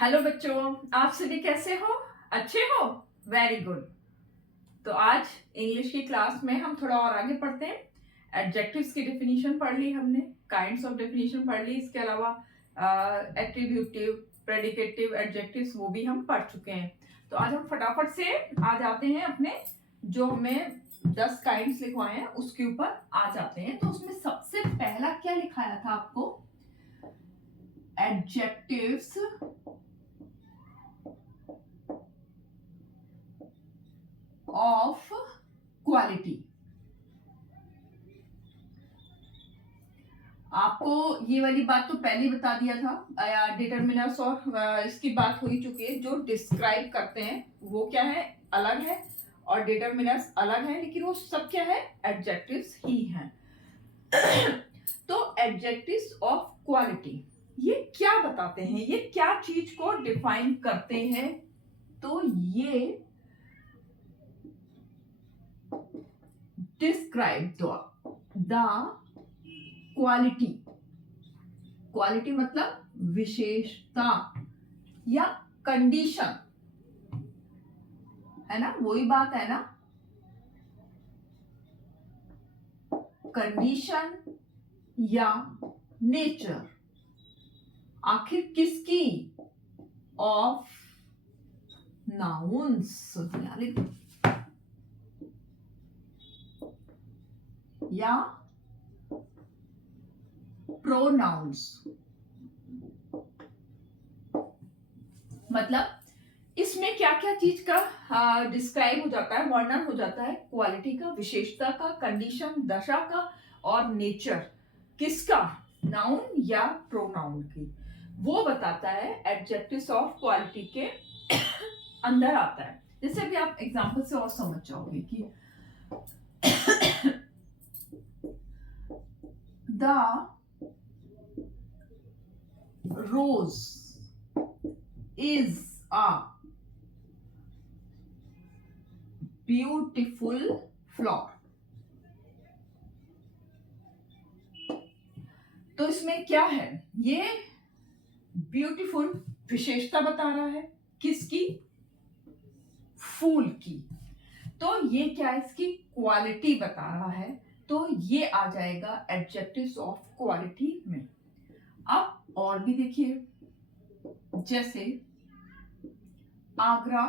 Hello बच्चों, आप सभी कैसे हो? अच्छे हो? Very good. तो आज इंग्लिश की क्लास में हम थोड़ा और आगे पढ़ते हैं। एडजेक्टिव्स की डेफिनेशन पढ़ ली हमने, काइंड्स ऑफ डेफिनेशन पढ़ ली, इसके अलावा एट्रीब्यूटिव, प्रेडिकेटिव, एडजेक्टिव्स वो भी हम पढ़ चुके हैं। तो आज हम फटाफट से आ जाते हैं अपने जो हमें 10 काइंड्स लिखवाए हैं उसके ऊपर आ जाते हैं। तो उसमें सबसे पहला क्या लिखाया था आपको? Adjectives of quality. आपको ये वाली बात तो पहले ही बता दिया था, डिटरमिनर्स और इसकी बात हो ही चुकी है। जो डिस्क्राइब करते हैं वो क्या है, अलग है, और डिटरमिनर्स अलग है, लेकिन वो सब क्या है, एडजेक्टिव्स ही हैं। तो एडजेक्टिव्स ऑफ क्वालिटी ये क्या बताते हैं, ये क्या चीज को डिफाइन करते हैं? तो ये डिस्क्राइब द क्वालिटी। क्वालिटी मतलब विशेषता या कंडीशन, है ना, वही बात है ना। कंडीशन या नेचर, आखिर किसकी? ऑफ नाउन्स या प्रोनाउंस। मतलब इसमें क्या क्या चीज का डिस्क्राइब हो जाता है, वर्णन हो जाता है? क्वालिटी का, विशेषता का, कंडीशन दशा का, और नेचर किसका? नाउन या प्रोनाउन की। वो बताता है एडजेक्टिव्स ऑफ क्वालिटी के अंदर आता है। जैसे अभी आप एग्जांपल से और समझ जाओगे कि the rose is a beautiful flower. तो इसमें क्या है, ये ब्यूटीफुल विशेषता बता रहा है, किसकी? फूल की। तो ये क्या है, इसकी क्वालिटी बता रहा है। तो ये आ जाएगा एडजेक्टिव्स ऑफ क्वालिटी में। अब और भी देखिए, जैसे Agra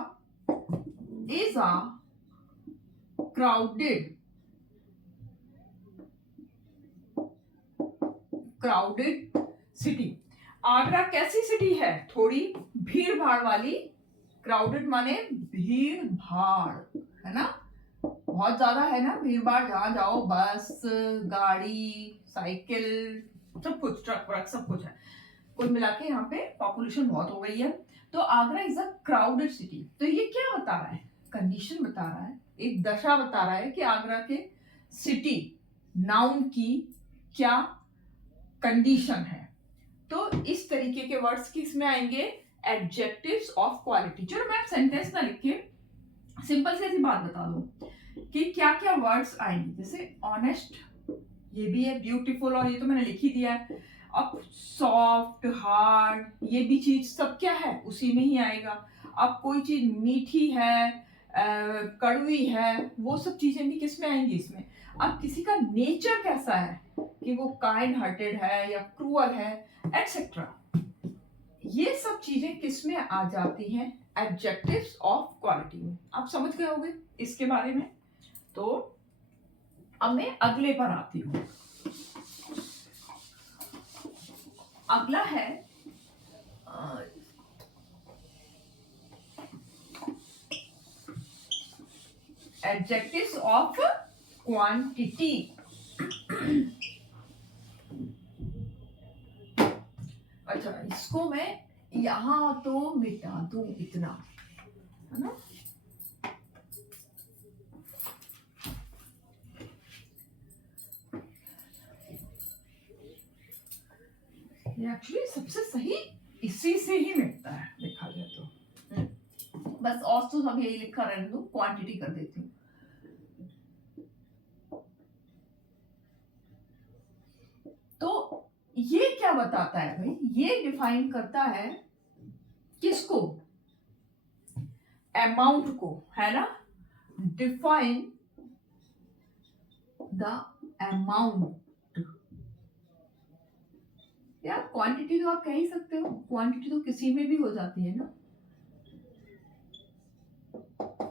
is a crowded crowded city. Agra कैसी सिटी है? थोड़ी भीड़ भाड़ वाली। क्राउडेड माने भीड़ भाड़, है ना, बहुत ज्यादा है ना भीड़ भाड़। जहां जाओ बस, गाड़ी, साइकिल, सब कुछ, ट्रक व्रक सब कुछ है। कुल मिला के यहाँ पे पॉपुलेशन बहुत हो गई है। तो Agra is a crowded city. तो ये क्या बता रहा है? कंडीशन बता रहा है, एक दशा बता रहा है कि आगरा के सिटी नाउन की क्या कंडीशन है। तो इस तरीके के वर्ड्स किस में आएंगे? Adjectives of quality. चलो मैं सेंटेंस ना लिख के सिंपल से ऐसी बात बता दूं कि क्या क्या वर्ड्स आएंगे। जैसे ऑनेस्ट, ये भी है, ब्यूटीफुल, और ये तो मैंने लिख ही दिया है। अब सॉफ्ट, हार्ड, ये भी चीज सब क्या है, उसी में ही आएगा। अब कोई चीज मीठी है, कड़वी है, वो सब चीजें भी किस में आएंगी? इसमें। अब किसी का नेचर कैसा है, कि वो काइंड हार्टेड है या क्रूअल है, एटसेट्रा, ये सब चीजें किस में आ जाती हैं? एडजेक्टिव्स ऑफ क्वालिटी में। आप समझ गए होंगे इसके बारे में। तो अब मैं अगले पर आती हूं। अगला है एडजेक्टिव्स ऑफ क्वांटिटी। अच्छा, इसको मैं यहां तो मिटा दूं इतना, है ना। एक्चुअली सबसे सही इसी से ही मिटता है देखा जाए तो। बस और तो सब यही लिखा रहने दो, क्वांटिटी कर देती हूँ। तो ये क्या बताता है भाई? ये डिफाइन करता है किसको? अमाउंट को, है ना? Define the amount. यार क्वांटिटी तो आप कह ही सकते हो, क्वांटिटी तो किसी में भी हो जाती है ना।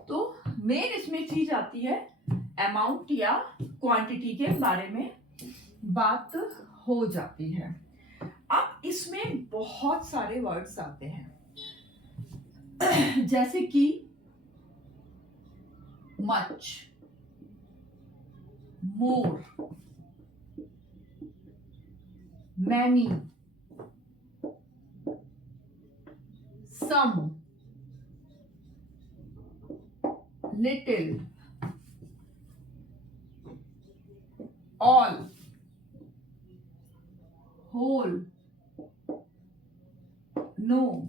तो मेन इसमें चीज आती है अमाउंट या क्वांटिटी के बारे में बात हो जाती है। अब इसमें बहुत सारे वर्ड्स आते हैं जैसे कि much, more, many, some, little, all, whole, no,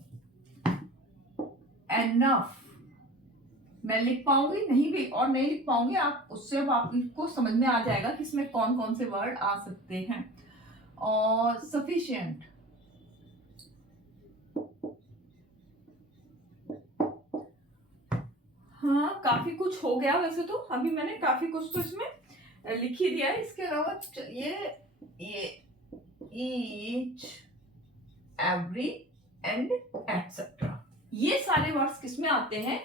enough. मैं लिख पाऊंगी नहीं भी और नहीं लिख पाऊंगी, आप उससे अब आपको समझ में आ जाएगा कि इसमें कौन कौन से वर्ड आ सकते हैं। और सफिशिएंट, हाँ काफी कुछ हो गया वैसे तो, अभी मैंने काफी कुछ तो इसमें लिख ही दिया है। इसके अलावा ये ईच, एवरी एंड एटसेट्रा, ये सारे वर्ड्स किस में आते हैं?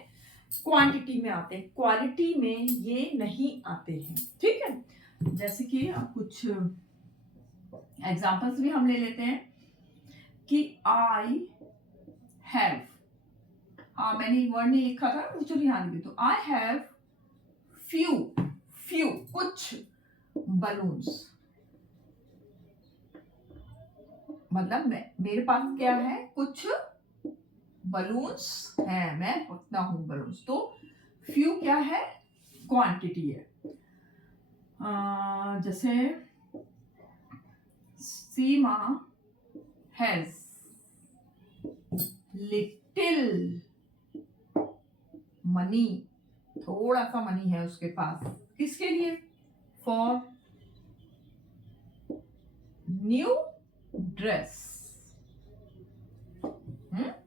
क्वांटिटी में आते हैं, क्वालिटी में ये नहीं आते हैं। ठीक है, जैसे कि आप कुछ एग्जांपल्स भी हम ले लेते हैं कि आई हैव, मैंने वर्ड नहीं लिखा था मुझे ध्यान भी, तो आई हैव फ्यू कुछ बलून्स, मतलब मेरे पास क्या है? कुछ बलून्स हैं, मैं रखता हूं बलून्स। तो फ्यू क्या है? क्वांटिटी है। जैसे सीमा हैज लिटिल मनी, थोड़ा सा मनी है उसके पास, किसके लिए? For new dress.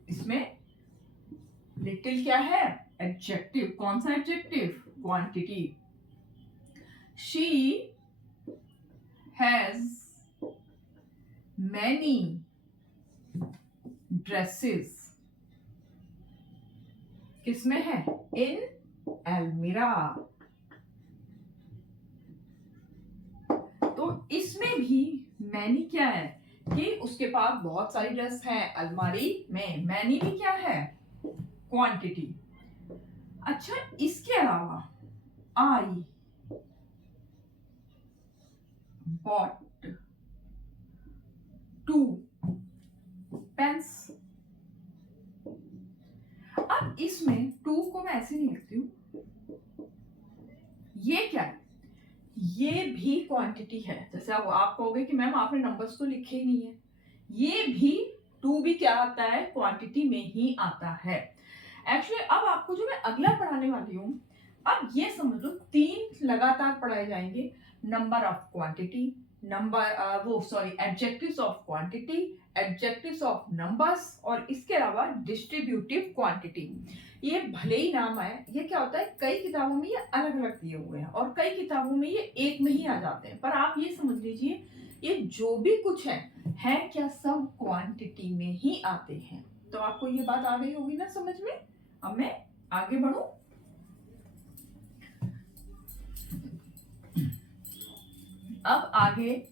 इसमें लिटिल क्या है? एडजेक्टिव। कौन सा adjective? Quantity. She has many dresses, किसमें है? इन एल्मीरा। तो इसमें भी मैनी क्या है कि उसके पास बहुत सारी ड्रेस है अलमारी में। मैनी भी क्या है? क्वांटिटी। अच्छा, इसके अलावा आई बॉट 2 पेन्स। अब इसमें 2 को मैं ऐसे नहीं लिखती हूं, ये क्या है? ये भी क्वांटिटी है। जैसे आप कहोगे कि मैम आपने नंबर्स तो लिखे ही नहीं है, ये भी 2 भी क्या आता है? क्वांटिटी में ही आता है। एक्चुअली अब आपको जो मैं अगला पढ़ाने वाली हूं, अब ये समझ लो 3 लगातार पढ़ाए जाएंगे। Number of quantity, adjectives of quantity, adjectives of numbers, और इसके अलावा डिस्ट्रीब्यूटिव क्वांटिटी। ये भले ही नाम आए, ये क्या होता है? कई किताबों में ये अलग अलग दिए हुए हैं और कई किताबों में ये एक में ही आ जाते हैं। पर आप ये समझ लीजिए, ये जो भी कुछ है क्या? सब क्वांटिटी में ही आते हैं। तो आपको ये बात आ गई होगी ना समझ में? अब मैं आगे बढ़ूं। अब आगे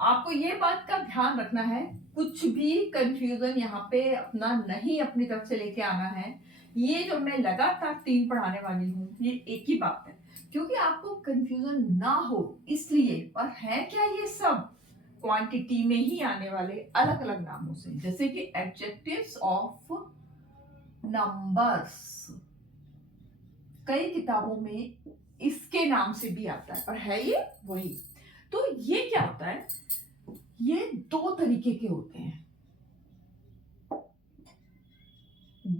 आपको ये बात का ध्यान रखना है, कुछ भी कंफ्यूजन यहाँ पे अपना नहीं अपनी तरफ से लेके आना है। ये जो मैं लगातार 3 पढ़ाने वाली हूँ, ये एक ही बात है, क्योंकि आपको कंफ्यूजन ना हो इसलिए। पर है क्या? ये सब क्वांटिटी में ही आने वाले अलग अलग नामों से, जैसे कि एडजेक्टिव्स ऑफ नंबर्स, कई किताबों में इसके नाम से भी आता है, और है ये वही। तो ये क्या होता है? ये 2 तरीके के होते हैं।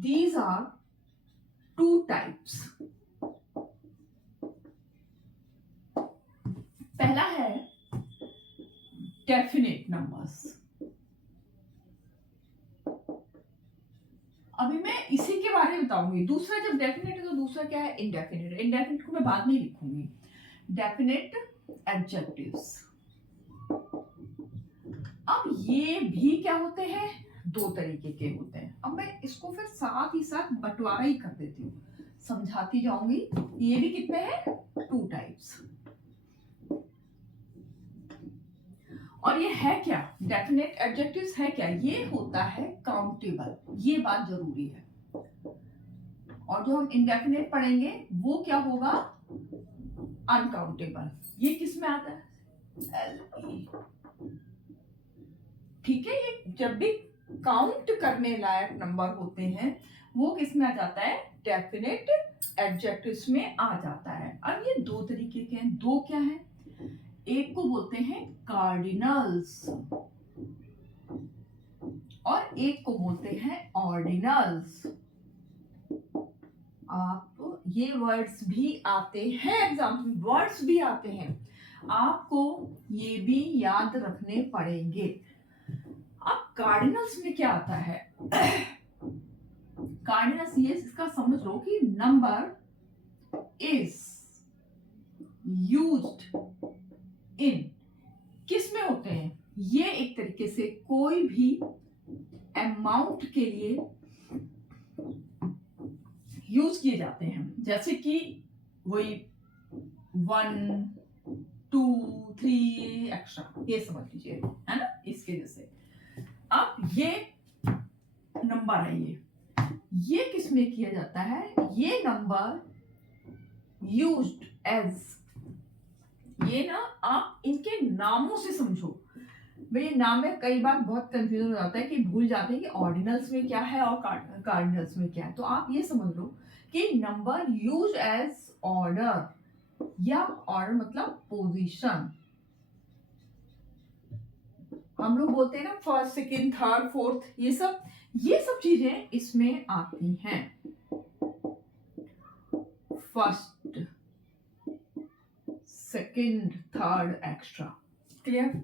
These are 2 types. पहला है डेफिनेट नंबर्स, अभी मैं इसी के बारे में बताऊंगी। दूसरा जब डेफिनेट है तो दूसरा क्या है, इंडेफिनिट। इंडेफिनिट को मैं बाद में लिखूंगी। Definite adjectives. अब ये भी क्या होते हैं, दो तरीके के होते हैं। अब मैं इसको फिर साथ ही साथ बंटवारा ही कर देती हूँ, समझाती जाऊंगी। ये भी कितने हैं, 2 टाइप्स। और ये है क्या, डेफिनेट एडजेक्टिव्स है क्या, ये होता है काउंटेबल, ये बात जरूरी है। और जो हम इंडेफिनेट पढ़ेंगे वो क्या होगा, अनकाउंटेबल। ये किस में आता है, LE। ठीक है, ये जब भी काउंट करने लायक नंबर होते हैं वो किस में आ जाता है, डेफिनेट एडजेक्टिव्स में आ जाता है। अब ये दो तरीके के हैं। दो क्या है, एक को बोलते हैं कार्डिनल्स और एक को बोलते हैं ऑर्डिनल्स। आप ये वर्ड्स भी आते हैं एग्जाम में, वर्ड्स भी आते हैं, आपको ये भी याद रखने पड़ेंगे। अब कार्डिनल्स में क्या आता है, कार्डिनल्स ये इसका समझ लो कि नंबर इज यूज्ड इन, किस में होते हैं, ये एक तरीके से कोई भी अमाउंट के लिए यूज किए जाते हैं। जैसे कि वही 1 2 3 एक्स्ट्रा, ये समझ लीजिए, है ना, इसके जैसे। अब ये नंबर है, ये किस में किया जाता है, ये नंबर यूज्ड एज, ये ना आप इनके नामों से समझो। भाई नाम में कई बार बहुत कंफ्यूजन हो जाता है कि भूल जाते हैं कि ऑर्डिनल्स में क्या है और कार्डिनल्स में क्या है। तो आप ये समझ लो कि नंबर यूज एज ऑर्डर, या ऑर्डर मतलब पोजीशन। हम लोग बोलते हैं ना फर्स्ट सेकंड थर्ड फोर्थ, ये सब चीजें इसमें आती हैं। First second third extra, clear.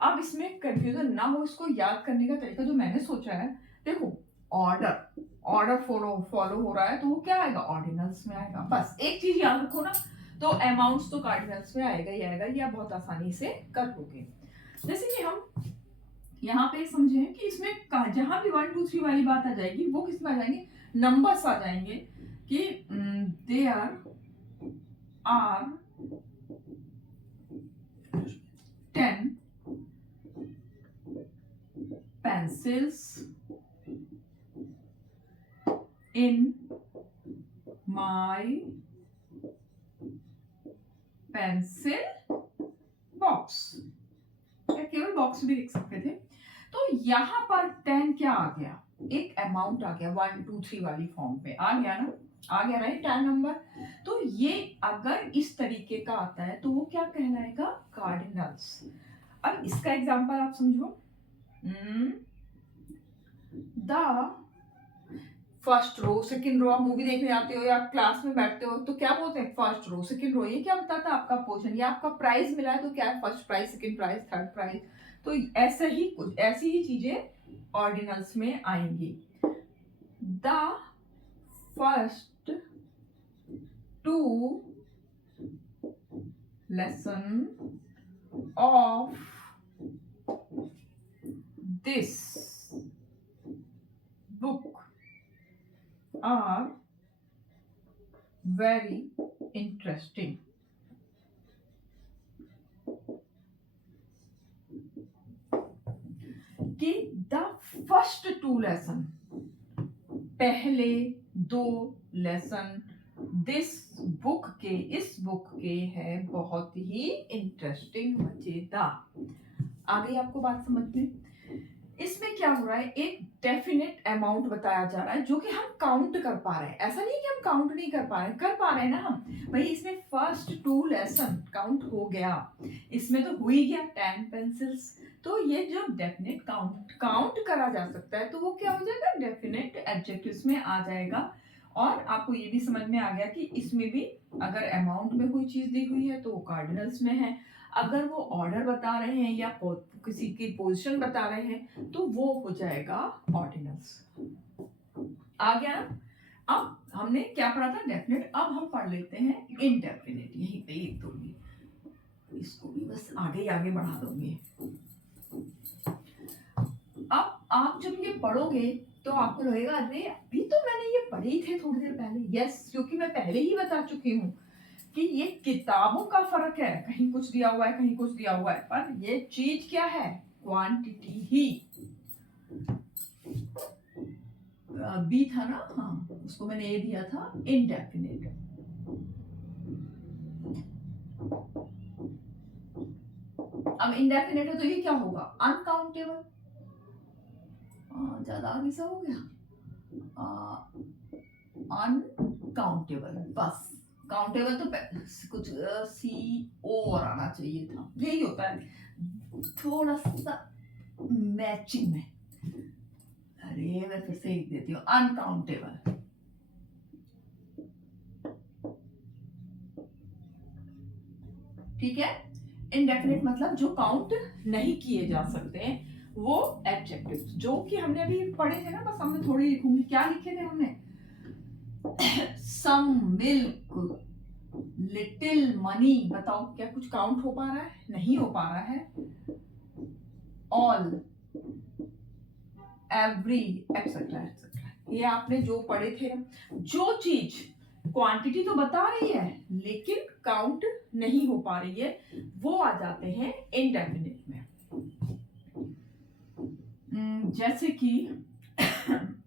अब इसमें कंफ्यूजन ना हो, इसको याद करने का तरीका जो मैंने सोचा है, देखो ऑर्डर फॉलो हो रहा है तो वो क्या आएगा, ऑर्डिनल्स में आएगा। बस एक चीज याद रखो ना, तो अमाउंट्स तो कार्डिनल्स में आएगा ही आएगा, ये आप बहुत आसानी से कर लोगे। जैसे कि हम यहाँ पे समझे कि इसमें जहां भी 1 2 3 वाली बात आ जाएगी वो किस में आ जाएंगे, नंबर्स आ जाएंगे कि there are 10 pencils in my pencil box, या केवल बॉक्स भी लिख सकते थे। तो यहाँ पर 10 क्या आ गया, एक अमाउंट आ गया 1 2 3 वाली फॉर्म में आ गया ना, आ गया राइट, 10 नंबर। तो ये अगर इस तरीके का आता है तो वो क्या कहलाएगा, कार्डिनल्स। अब इसका एग्जांपल आप समझो, the first row second row, आप मूवी देखने आते हो या क्लास में बैठते हो तो क्या बोलते हैं, फर्स्ट रो सेकंड रो। ये क्या बताता है, आपका पोजीशन, या आपका प्राइस मिला है तो क्या है, first price second price third price. तो ऐसे ही कुछ ऐसी ही चीजें ऑर्डिनल्स में आएंगी। The first 2 lesson of this book are very interesting. कि the first 2 lesson, पहले 2 लेसन दिस बुक के, इस बुक के है बहुत ही इंटरेस्टिंग, मजेदार। आ गई आपको बात समझ में। इसमें क्या हो रहा है, एक डेफिनेट अमाउंट बताया जा रहा है जो कि हम काउंट कर पा रहे हैं। ऐसा नहीं कि हम काउंट नहीं कर पा रहे हैं, कर पा रहे हैं ना हम। भाई इसमें फर्स्ट 2 लेसन काउंट हो गया, इसमें तो हो ही गया 10 पेंसिल्स। तो ये जो डेफिनेट काउंट करा जा सकता है तो वो क्या हो जाएगा, डेफिनेट एडजेक्टिव्स में आ जाएगा। और आपको ये भी समझ में आ गया कि इसमें भी अगर अमाउंट में कोई चीज दी हुई है तो वो कार्डिनल्स में है, अगर वो ऑर्डर बता रहे हैं या किसी की पोजीशन बता रहे हैं तो वो हो जाएगा ऑर्डिनल्स। आ गया ना। अब हमने क्या पढ़ा था, डेफिनेट। अब हम पढ़ लेते हैं इनडेफिनेट। यहीं पे लिख दूंगी, इसको भी बस आगे आगे बढ़ा दूंगी। अब आप जब ये पढ़ोगे तो आपको लगेगा अरे अभी तो मैंने ये पढ़ी थे थोड़ी देर पहले। यस, क्योंकि मैं पहले ही बता चुकी हूँ कि ये किताबों का फर्क है, कहीं कुछ दिया हुआ है कहीं कुछ दिया हुआ है, पर ये चीज क्या है, क्वांटिटी ही। बी था ना, हाँ, उसको मैंने ए दिया था, इनडेफिनिट। अब इनडेफिनिट है तो ये क्या होगा, अनकाउंटेबल। ज्यादा आगे सा हो गया, अनकाउंटेबल। बस काउंटेबल तो कुछ सी ओ और आना चाहिए था, यही होता है थोड़ा सा मैचिंग में। अरे मैं फिर से लिख देती हूँ, अनकाउंटेबल। ठीक है, इनडेफिनिट मतलब जो काउंट नहीं किए जा सकते, वो एडजेक्टिव जो कि हमने अभी पढ़े थे ना। बस हमने थोड़ी लिखूंगी, क्या लिखे थे हमने, सम मिल्क, लिटिल मनी। बताओ क्या कुछ काउंट हो पा रहा है, नहीं हो पा रहा है। ऑल, एवरी, एक्सेट्रा एक्सेट्रा, ये आपने जो पढ़े थे। जो चीज क्वांटिटी तो बता रही है लेकिन काउंट नहीं हो पा रही है, वो आ जाते हैं इनडेफिनिट में। जैसे कि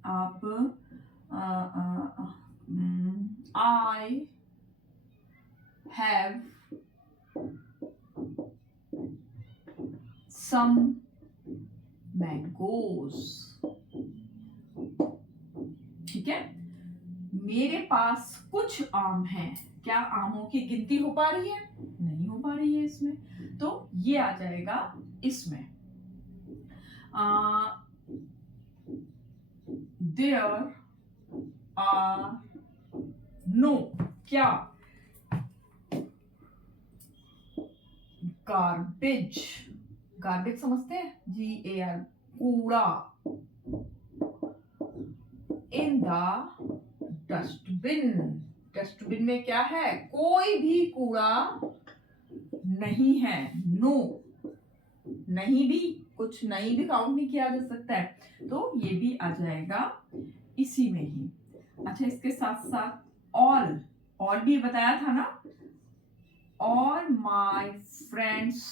आप आई हैव सम मैंगोज। ठीक है, मेरे पास कुछ आम हैं। क्या आमों की गिनती हो पा रही है, नहीं हो पा रही है इसमें, तो ये आ जाएगा इसमें। देयर आर नो, क्या, गार्बेज। गार्बेज समझते हैं, GAR, कूड़ा। इन द डस्टबिन, डस्टबिन में क्या है, कोई भी कूड़ा नहीं है। नो, नहीं भी, कुछ नहीं भी काउंट नहीं किया जा सकता है, तो ये भी आ जाएगा इसी में ही। अच्छा, इसके साथ साथ ऑल भी बताया था ना, all my friends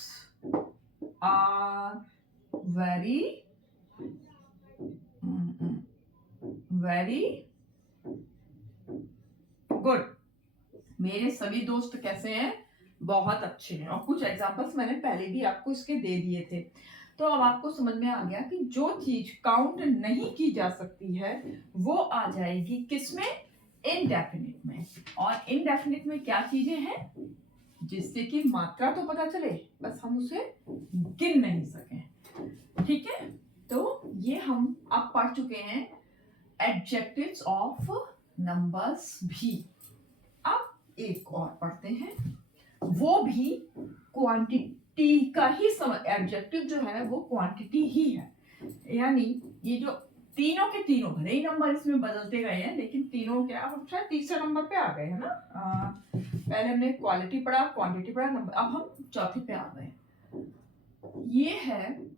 are very very good. मेरे सभी दोस्त कैसे हैं, बहुत अच्छे हैं। और कुछ एग्जांपल्स मैंने पहले भी आपको इसके दे दिए थे। तो अब आपको समझ में आ गया कि जो चीज काउंट नहीं की जा सकती है वो आ जाएगी किसमें, इनडेफिनिट में। और इनडेफिनिट में क्या चीजें हैं, जिससे कि मात्रा तो पता चले, बस हम उसे गिन नहीं सकें। ठीक है, तो ये हम अब पढ़ चुके हैं एडजेक्टिव्स ऑफ नंबर्स भी। अब एक और पढ़ते हैं, वो भी क्वांटिटी का ही एडजेक्टिव जो है वो क्वांटिटी ही है। यानी ये जो तीनों के तीनों, भले ही नंबर इसमें बदलते गए हैं लेकिन तीनों के, अब हम शायद तीसरे नंबर पे आ गए हैं ना। पहले हमने क्वालिटी पढ़ा, क्वांटिटी पढ़ा, नंबर, अब हम चौथे पे आ गए। ये है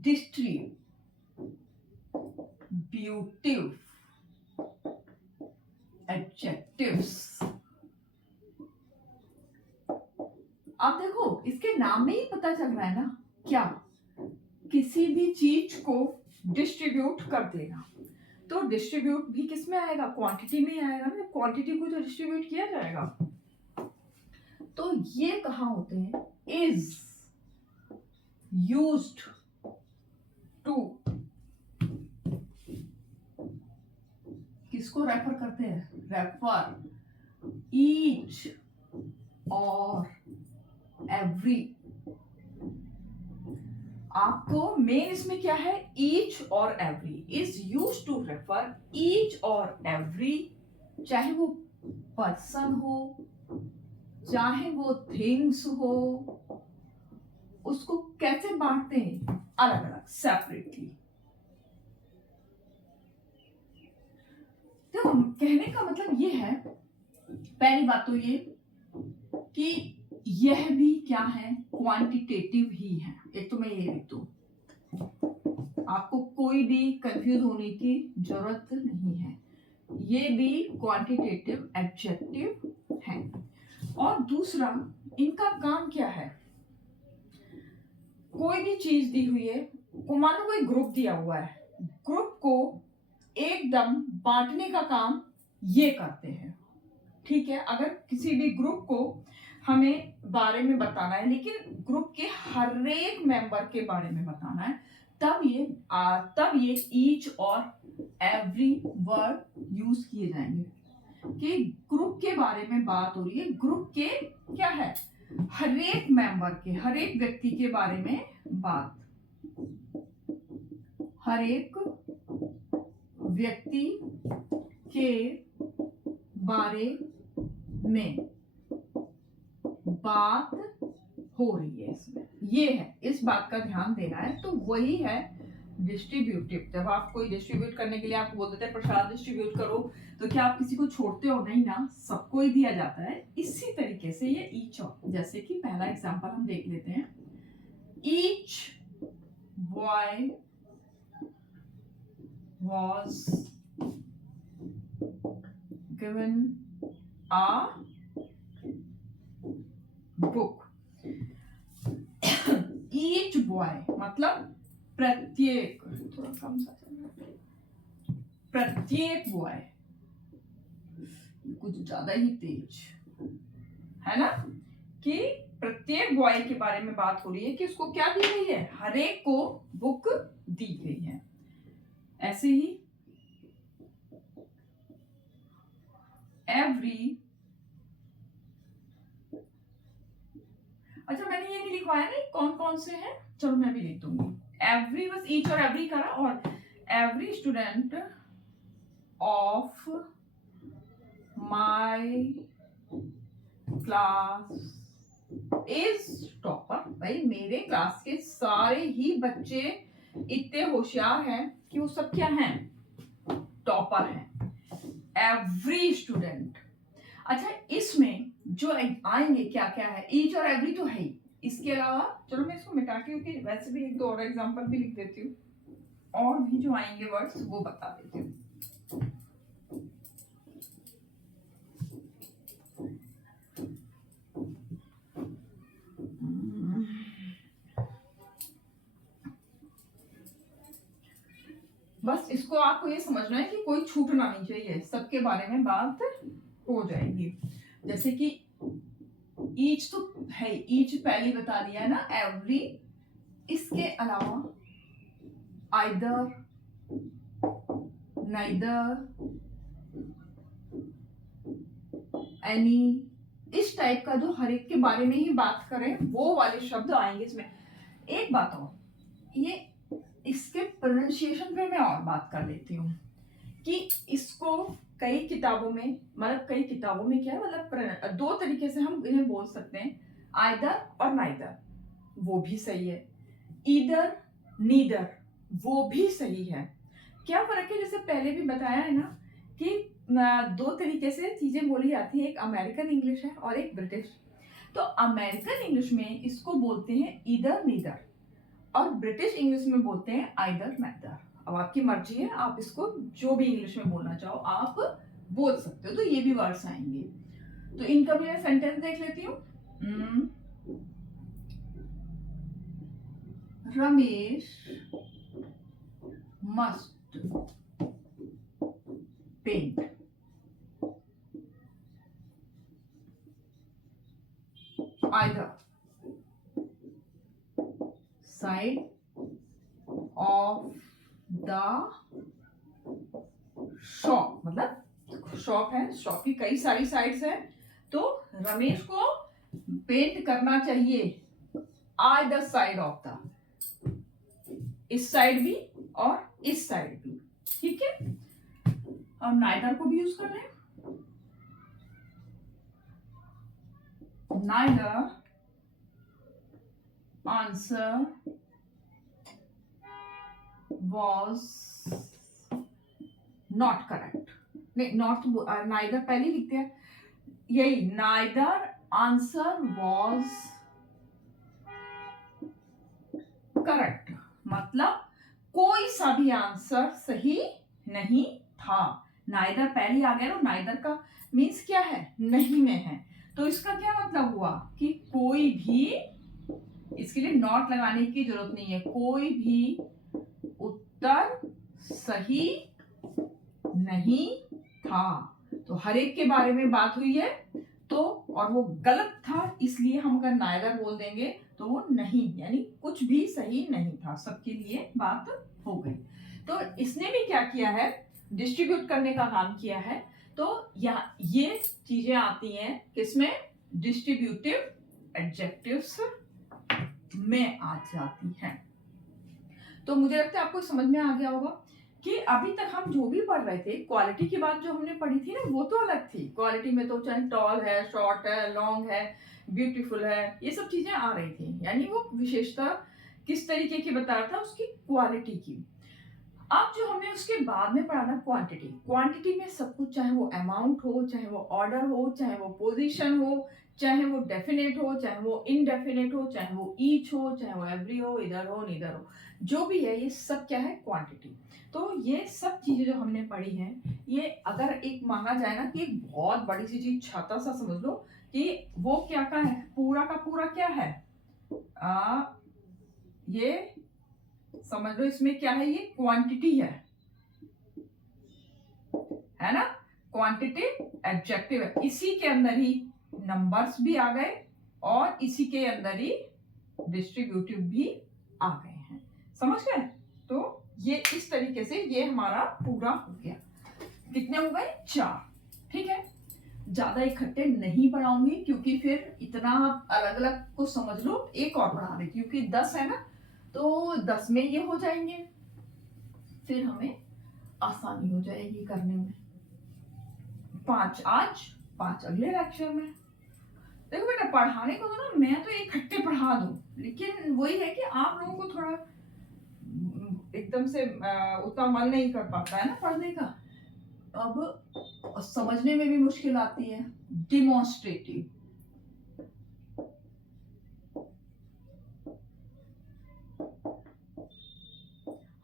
डिस्ट्रीब्यूटिव, एडजेक्टिव्स। अब देखो इसके नाम में ही पता चल रहा है ना, क्या, किसी भी चीज को डिस्ट्रीब्यूट कर देना। तो डिस्ट्रीब्यूट भी किस में आएगा, क्वांटिटी में ही आएगा ना, क्वांटिटी को जो डिस्ट्रीब्यूट किया जाएगा। तो ये कहाँ होते हैं, इज यूज्ड टू, किसको रेफर करते हैं, रेफर ईच और एवरी। आपको मेन इसमें क्या है, ईच और every is used to refer each और एवरी, चाहे वो पर्सन हो चाहे वो थिंग्स हो, उसको कैसे बांटते हैं, अलग अलग, सेपरेटली। देखो कहने का मतलब ये है, पहली बात तो ये कि यह भी क्या है, क्वांटिटेटिव ही है। एक तो मैं ये लिख दूं, आपको कोई भी कंफ्यूज होने की जरूरत नहीं है, ये भी क्वांटिटेटिव एडजेक्टिव है। और दूसरा, इनका काम क्या है, कोई भी चीज दी हुई है, मान लो कोई ग्रुप दिया हुआ है, ग्रुप को एकदम बांटने का काम ये करते हैं। ठीक है, अगर किसी भी ग्रुप को हमें बारे में बताना है, लेकिन ग्रुप के हर एक मेंबर के बारे में बताना है, तब ये ईच और एवरी वर्ड यूज किए जाएंगे कि ग्रुप के बारे में बात हो रही है, ग्रुप के क्या है, हर एक मेंबर के, हर एक व्यक्ति के बारे में बात, हर एक व्यक्ति के बारे में बात हो रही है इसमें, ये है, इस बात का ध्यान देना है। तो वही है डिस्ट्रीब्यूटिव। जब आप कोई डिस्ट्रीब्यूट करने के लिए आपको बोल देते हैं प्रसाद डिस्ट्रीब्यूट करो, तो क्या आप किसी को छोड़ते हो? नहीं ना, सबको ही दिया जाता है। इसी तरीके से ये ईच ऑफ, जैसे कि पहला एग्जांपल हम देख लेते हैं, each boy was given a book. Each boy मतलब प्रत्येक, थोड़ा कम सा प्रत्येक बॉय, कुछ ज्यादा ही तेज है ना, कि प्रत्येक बॉय के बारे में बात हो रही है कि उसको क्या दी गई है, हर एक को बुक दी गई है। ऐसे ही एवरी, अच्छा मैंने ये नहीं लिखवाया ना कौन कौन से हैं, चलो मैं भी लिख दूंगी। एवरी, बस ईच और एवरी करा, और every student of my class is topper. भाई मेरे क्लास के सारे ही बच्चे इतने होशियार हैं कि वो सब क्या हैं, टॉपर हैं। एवरी स्टूडेंट, अच्छा इसमें जो आएंगे क्या क्या है, ईच और एवरी तो है ही, इसके अलावा चलो मैं इसको मिटा के, क्योंकि वैसे भी एक दो और एग्जांपल भी लिख देती हूँ, और भी जो आएंगे वर्ड्स वो बता देती हूँ। बस इसको आपको ये समझना है कि कोई छूटना नहीं चाहिए, सबके बारे में बात हो जाएगी। जैसे कि ईच तो है, ईच पहले बता दिया है ना, एवरी, इसके अलावा आइदर, नाइदर, एनी, इस टाइप का जो हर एक के बारे में ही बात करें वो वाले शब्द आएंगे इसमें। एक बात और, ये इसके प्रोनाउंसिएशन पे मैं और बात कर लेती हूँ कि इसको कई किताबों में, मतलब कई किताबों में क्या है, मतलब दो तरीके से हम इन्हें बोल सकते हैं, आइदर और नाइदर, वो भी सही है, ईदर, नीदर, वो भी सही है। क्या फर्क है, जैसे पहले भी बताया है ना कि दो तरीके से चीजें बोली जाती है, एक अमेरिकन इंग्लिश है और एक ब्रिटिश। तो अमेरिकन इंग्लिश में इसको बोलते हैं ईदर नीदर, और ब्रिटिश इंग्लिश में बोलते हैं आइदर नाइदर। अब आपकी mर्जी है, आप इसको जो भी इंग्लिश में बोलना चाहो आप बोल सकते हो, तो ये भी वर्ड्स आएंगे। तो इनका भी मैं सेंटेंस देख लेती हूँ। Ramesh must paint either side of the shop, मतलब शॉप है, शॉप की कई सारी साइड्स हैं, तो रमेश को पेंट करना चाहिए either side of the, इस साइड भी और इस साइड भी, ठीक है। अब नाइदर को भी यूज कर लें, neither answer was not correct, नहीं, नॉट नाइदर पहले लिखते हैं, यही नाइदर आंसर वॉज करेक्ट, मतलब कोई सा भी आंसर सही नहीं था। नाइदर पहले आ गया, तो नाइदर का मीन्स क्या है, नहीं में है, तो इसका क्या मतलब हुआ कि कोई भी, इसके लिए नॉट लगाने की जरूरत नहीं है, कोई भी उत्तर सही नहीं था। तो हर एक के बारे में बात हुई है, तो और वो गलत था, इसलिए हम अगर नाइदर बोल देंगे तो वो नहीं, यानी कुछ भी सही नहीं था, सबके लिए बात हो गई। तो इसने भी क्या किया है, डिस्ट्रीब्यूट करने का काम किया है। तो ये चीजें आती हैं किसमें, डिस्ट्रीब्यूटिव एडजेक्टिव्स में आ जाती हैं। तो मुझे लगता है आपको समझ में आ गया होगा कि अभी तक हम जो भी पढ़ रहे थे, क्वालिटी की बात जो हमने पढ़ी थी ना, वो तो अलग थी। क्वालिटी में तो चाहे टॉल है, शॉर्ट है, लॉन्ग है, ब्यूटीफुल है, ये सब चीजें आ रही थी, यानी वो विशेषता किस तरीके की बता रहा था, उसकी क्वालिटी की। अब जो हमने उसके बाद में पढ़ा ना, क्वांटिटी, क्वांटिटी में सब कुछ, चाहे वो अमाउंट हो, चाहे वो ऑर्डर हो, चाहे वो पोजीशन हो, चाहे वो डेफिनेट हो, चाहे वो इनडेफिनेट हो, चाहे वो ईच हो, चाहे वो एवरी हो, इधर हो, नीदर हो, जो भी है, ये सब क्या है, क्वांटिटी। तो ये सब चीजें जो हमने पढ़ी हैं, ये अगर एक माना जाए ना कि एक बहुत बड़ी सी चीज, छाता सा समझ लो कि वो क्या का है, पूरा का पूरा क्या है, ये समझ लो, इसमें क्या है, ये क्वांटिटी है ना, क्वांटिटी एडजेक्टिव है, इसी के अंदर ही नंबर्स भी आ गए और इसी के अंदर ही डिस्ट्रीब्यूटिव भी आ गए हैं, समझ गए। तो ये इस तरीके से ये हमारा पूरा हो गया। कितने हो गए, 4, ठीक है। ज्यादा इकट्ठे नहीं पढ़ाऊंगी क्योंकि फिर इतना अलग अलग को समझ लो, एक और पढ़ा रही, क्योंकि 10 है ना, तो 10 में ये हो जाएंगे, फिर हमें आसानी हो जाएगी करने में। 5 आज, 5 अगले लेक्चर में। देखो बेटा, पढ़ाने को तो ना मैं तो इकट्ठे पढ़ा दूं, लेकिन वही है कि आप लोगों को थोड़ा एकदम से उतना मन नहीं कर पाता है ना पढ़ने का, अब समझने में भी मुश्किल आती है। डिमॉन्स्ट्रेटिव,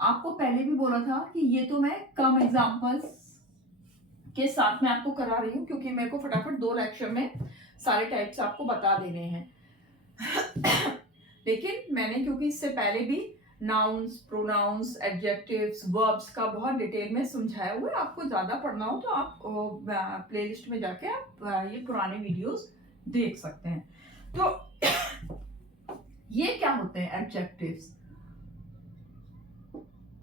आपको पहले भी बोला था कि ये तो मैं कम एग्जांपल्स के साथ में आपको करा रही हूँ, क्योंकि मेरे को फटाफट 2 लेक्चर में सारे टाइप्स आपको बता देने हैं। लेकिन मैंने, क्योंकि इससे पहले भी नाउन्स, प्रोनाउंस, एडजेक्टिव्स, वर्ब्स का बहुत डिटेल में समझाया हुआ है, आपको ज्यादा पढ़ना हो तो आप प्लेलिस्ट में जाके आप ये पुराने वीडियोस देख सकते हैं। तो ये क्या होते हैं, एडजेक्टिव्स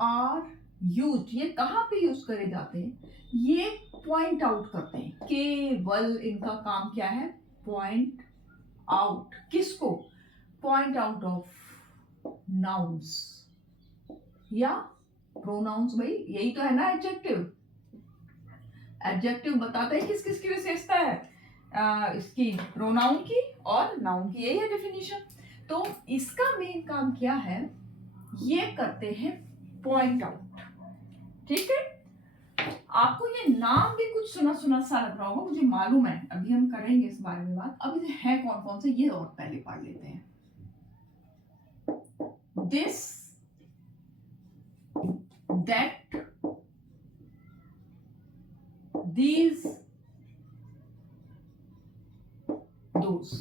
आर यूज, ये कहाँ पे यूज करे जाते हैं, ये पॉइंट आउट करते हैं, केवल इनका काम क्या है, पॉइंट आउट, किसको, पॉइंट आउट ऑफ नाउन्स या प्रोनाउंस, भाई यही तो है ना एडजेक्टिव। एडजेक्टिव बताता है किस किस की विशेषता है, इसकी, प्रोनाउन की और नाउन की, यही है डेफिनेशन। तो इसका मेन काम क्या है, ये करते हैं पॉइंट आउट, ठीक है। आपको ये नाम भी कुछ सुना सुना सा लग रहा होगा, मुझे मालूम है, अभी हम करेंगे इस बारे में बात। अब ये है कौन कौन से, ये और पहले पढ़ लेते हैं। दिस, दैट, दीज, दोस,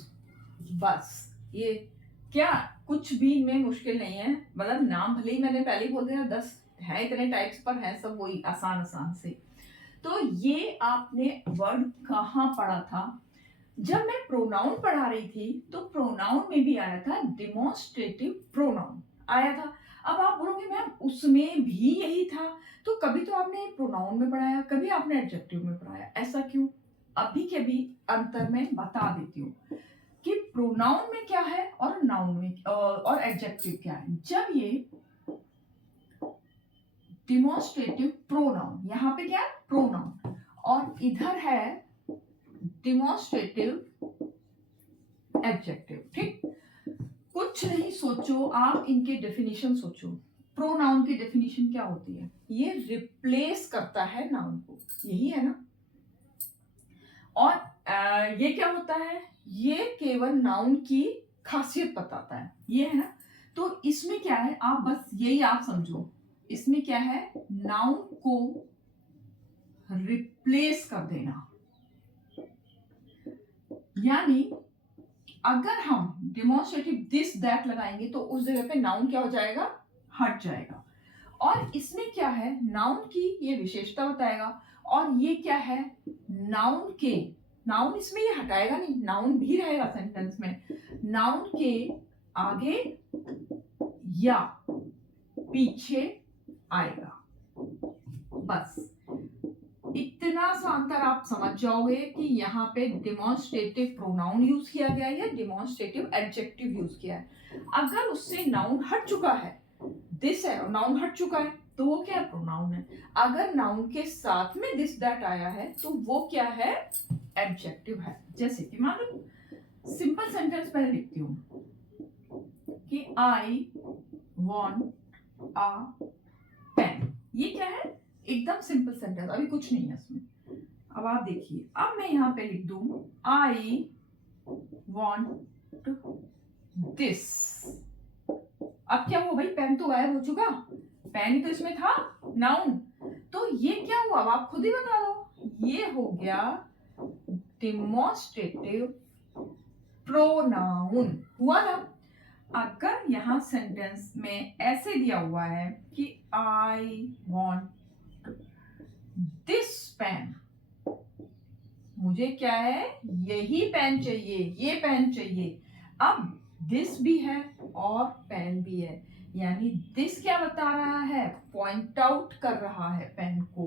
बस। ये क्या, कुछ भी इनमें मुश्किल नहीं है, मतलब नाम भले ही मैंने पहले ही बोल दिया, 10 है, इतने टाइप्स पर है, सब वही आसान आसान से। तो ये आपने वर्ड कहाँ पढ़ा था, जब मैं प्रोनाउन पढ़ा रही थी, तो प्रोनाउन में भी आया था डिमॉन्स्ट्रेटिव प्रोनाउन आया था। अब आप बोलोगे मैम उसमें भी यही था, तो कभी तो आपने प्रोनाउन में पढ़ाया, कभी आपने एडजेक्टिव में पढ़ाया, ऐसा क्यों, अभी के भी अंतर में बता देती हूँ कि प्रोनाउन में क्या है और नाउन में और एडजेक्टिव क्या है। जब ये डिमॉन्स्ट्रेटिव प्रोनाउन, यहाँ पे क्या है, प्रोनाउन, और इधर है डिमॉन्स्ट्रेटिव एडजेक्टिव, ठीक। कुछ नहीं सोचो आप, इनके डेफिनेशन सोचो, प्रोनाउन की डेफिनेशन क्या होती है? ये रिप्लेस करता है नाउन को, यही है ना। और ये क्या होता है? ये केवल नाउन की खासियत बताता है, ये है ना। तो इसमें क्या है, आप बस यही आप समझो, इसमें क्या है, नाउन को रिप्लेस कर देना। यानी अगर हम डेमोन्स्ट्रेटिव दिस दैट लगाएंगे तो उस जगह पे नाउन क्या हो जाएगा, हट जाएगा। और इसमें क्या है, नाउन की ये विशेषता बताएगा। और ये क्या है, नाउन इसमें ये हटाएगा नहीं, नाउन भी रहेगा सेंटेंस में। नाउन के आगे या पीछे आएगा, बस इतना सा अंतर आप समझ जाओगे कि यहाँ पे डेमोन्स्ट्रेटिव प्रोनाउन यूज किया गया है या डेमोन्स्ट्रेटिव एडजेक्टिव यूज किया है। अगर उससे नाउन हट चुका है, दिस है और नाउन हट चुका है, तो वो क्या है, प्रोनाउन है। अगर नाउन के साथ में दिस दैट आया है तो वो क्या है, एडजेक्टिव है। जैसे कि मान लो सिंपल सेंटेंस पहले लिखती हूँ कि आई वॉन्ट अ पेन। ये क्या है, एकदम सिंपल सेंटेंस, अभी कुछ नहीं है इसमें। अब आप देखिए, अब मैं यहाँ पे लिख दूं आई वॉन्ट दिस। अब क्या हुआ भाई, पेन तो गायब हो चुका, पेन ही तो इसमें था, नाउन। तो ये क्या हुआ, अब आप खुद ही बता दो, ये हो गया डेमोन्स्ट्रेटिव प्रोनाउन, हुआ ना। अगर यहाँ सेंटेंस में ऐसे दिया हुआ है कि आई वॉन्ट दिस पेन, मुझे क्या है, यही पेन चाहिए, ये पेन चाहिए। अब दिस भी है और पेन भी है, यानी दिस क्या बता रहा है, पॉइंट आउट कर रहा है पेन को।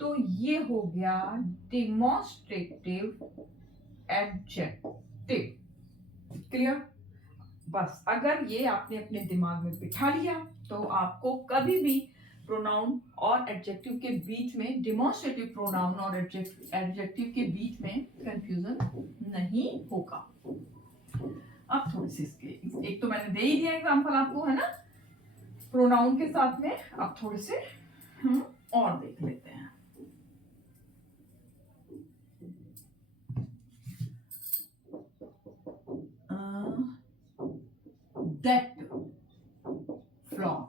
तो ये हो गया डेमोन्स्ट्रेटिव एडजेक्टिव। क्लियर? बस अगर ये आपने अपने दिमाग में बिठा लिया तो आपको कभी भी प्रोनाउन और एडजेक्टिव के बीच में, डेमोन्स्ट्रेटिव प्रोनाउन और एडजेक्टिव के बीच में कंफ्यूजन नहीं होगा। अब थोड़ी सी इसके, एक तो मैंने दे ही दिया एग्जांपल आपको, है ना, प्रोनाउन के साथ में। अब थोड़े से हम और देख लेते हैं। That floor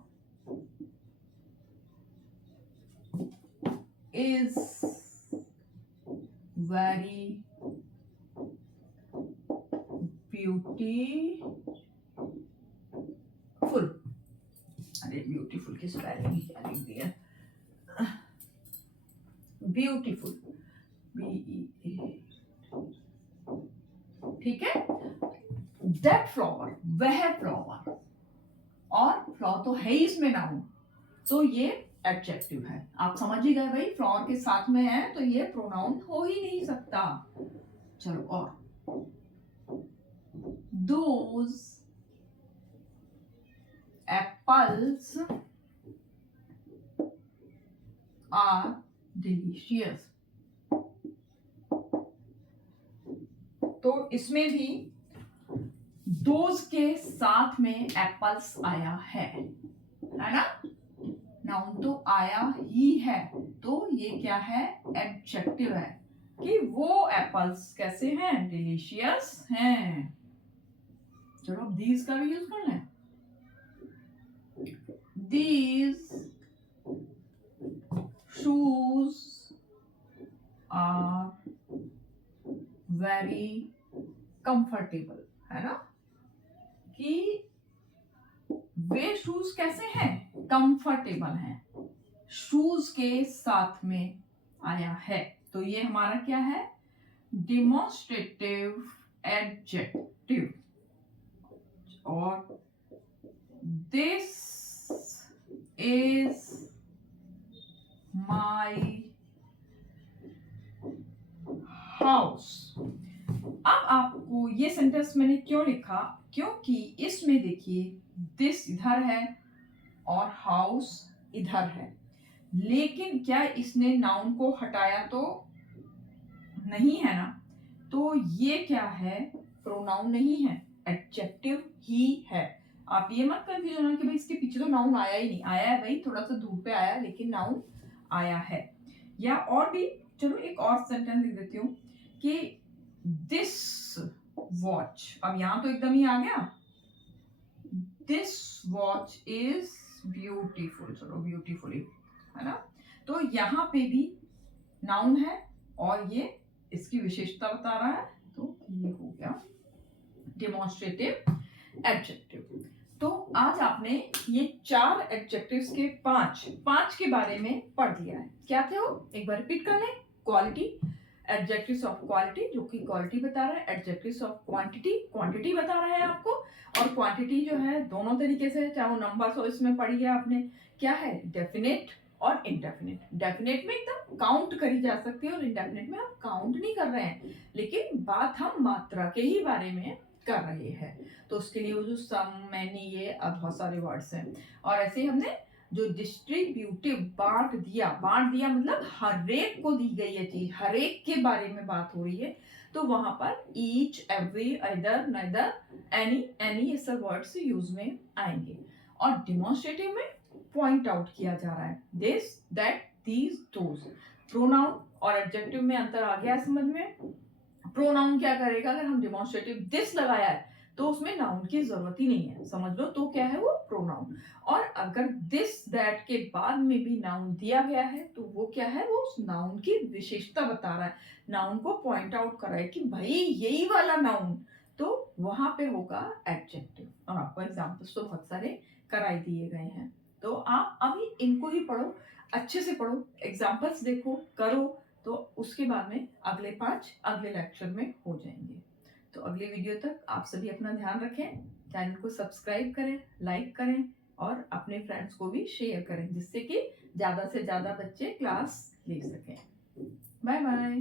is very beautiful. अरे ब्यूटीफुल की स्पेलिंग क्या लिख दिया, ब्यूटीफुल, BEA, ठीक है। दैट फ्लावर, वह फ्लावर, और फ्लावर तो है ही इसमें नाउन, तो ये एडजेक्टिव है। आप समझ ही गए भाई, फ्लावर के साथ में है तो ये प्रोनाउन हो ही नहीं सकता। चलो, और दोज एप्पल्स आर डिलीशियस। तो इसमें भी दोज के साथ में एप्पल्स आया है ना, नाउन तो आया ही है, तो ये क्या है, एडजेक्टिव है कि वो एप्पल्स कैसे हैं, डिलीशियस हैं। चलो अब दीज का भी यूज कर लें। These shoes are very comfortable, है ना, कि वे शूज कैसे हैं, कंफर्टेबल हैं, शूज के साथ में आया है। तो ये हमारा क्या है, डेमोन्स्ट्रेटिव एडजेक्टिव। और दिस इज माय हाउस। अब आपको ये सेंटेंस मैंने क्यों लिखा, क्योंकि इसमें देखिए दिस इधर है और हाउस इधर है, लेकिन क्या इसने नाउन को हटाया तो नहीं है ना, तो ये क्या है, प्रोनाउन नहीं है, एडजेक्टिव ही है। आप ये मत कंफ्यूज होना कि भाई इसके पीछे तो नाउन आया ही नहीं, आया है भाई, थोड़ा सा दूर पे आया लेकिन नाउन आया है। या और भी, चलो एक और सेंटेंस लिख देती हूँ कि दिस वॉच, अब यहाँ तो एकदम ही आ गया, दिस वॉच इज ब्यूटीफुल, चलो ब्यूटीफुली, है ना। तो यहाँ पे भी नाउन है और ये इसकी विशेषता बता रहा है, तो ये हो गया डेमोन्स्ट्रेटिव एडजेक्टिव। तो आज आपने ये 4 एडजेक्टिव्स के 5 के बारे में पढ़ लिया है। क्या थे वो, एक बार रिपीट कर लें। क्वालिटी, एडजेक्टिव्स ऑफ क्वालिटी जो कि क्वालिटी बता रहा है, एडजेक्टिव्स ऑफ क्वांटिटी, क्वांटिटी बता रहा है आपको, और क्वांटिटी जो है दोनों तरीके से, चाहे वो नंबर्स हो, इसमें पढ़ी है आपने, क्या है, डेफिनेट और इनडेफिनेट। डेफिनेट में एकदम काउंट करी जा सकती है और इनडेफिनेट में हम काउंट नहीं कर रहे हैं, लेकिन बात हम मात्रा के ही बारे में कर रहे हैं। तो उसके लिए वो जो सम, मैनी, ये बहुत सारे वर्ड्स हैं। और ऐसे ही हमने जो डिस्ट्रीब्यूटिव, बांट दिया मतलब हर एक को दी गई है चीज, हर एक के बारे में बात हो रही है, तो वहां पर each, every, other, neither, any ये सब वर्ड्स यूज में आएंगे। और डिमॉन्स्ट्रेटिव में पॉइंट आउट किया जा रहा है, this, that, these, those. Pronoun और एडजेक्टिव में अंतर आ गया समझ में। प्रोनाउन क्या करेगा, अगर हम डिमॉन्स्ट्रेटिव दिस लगाया है तो उसमें नाउन की जरूरत ही नहीं है, समझ लो, तो क्या है वो प्रोनाउन। और अगर दिस, दैट के बाद में भी नाउन दिया गया है तो वो क्या है, वो उस नाउन की विशेषता बता रहा है, नाउन को पॉइंट आउट कर रहा है कि भाई यही वाला नाउन, तो वहां पे होगा एडजेक्टिव। और आपको एग्जाम्पल्स तो बहुत सारे कराई दिए गए हैं, तो आप अभी इनको ही पढ़ो, अच्छे से पढ़ो, एग्जाम्पल्स देखो, करो, तो उसके बाद में अगले 5 अगले लेक्चर में हो जाएंगे। तो अगले वीडियो तक आप सभी अपना ध्यान रखें, चैनल को सब्सक्राइब करें, लाइक करें और अपने फ्रेंड्स को भी शेयर करें, जिससे कि ज़्यादा से ज़्यादा बच्चे क्लास ले सकें। Bye bye.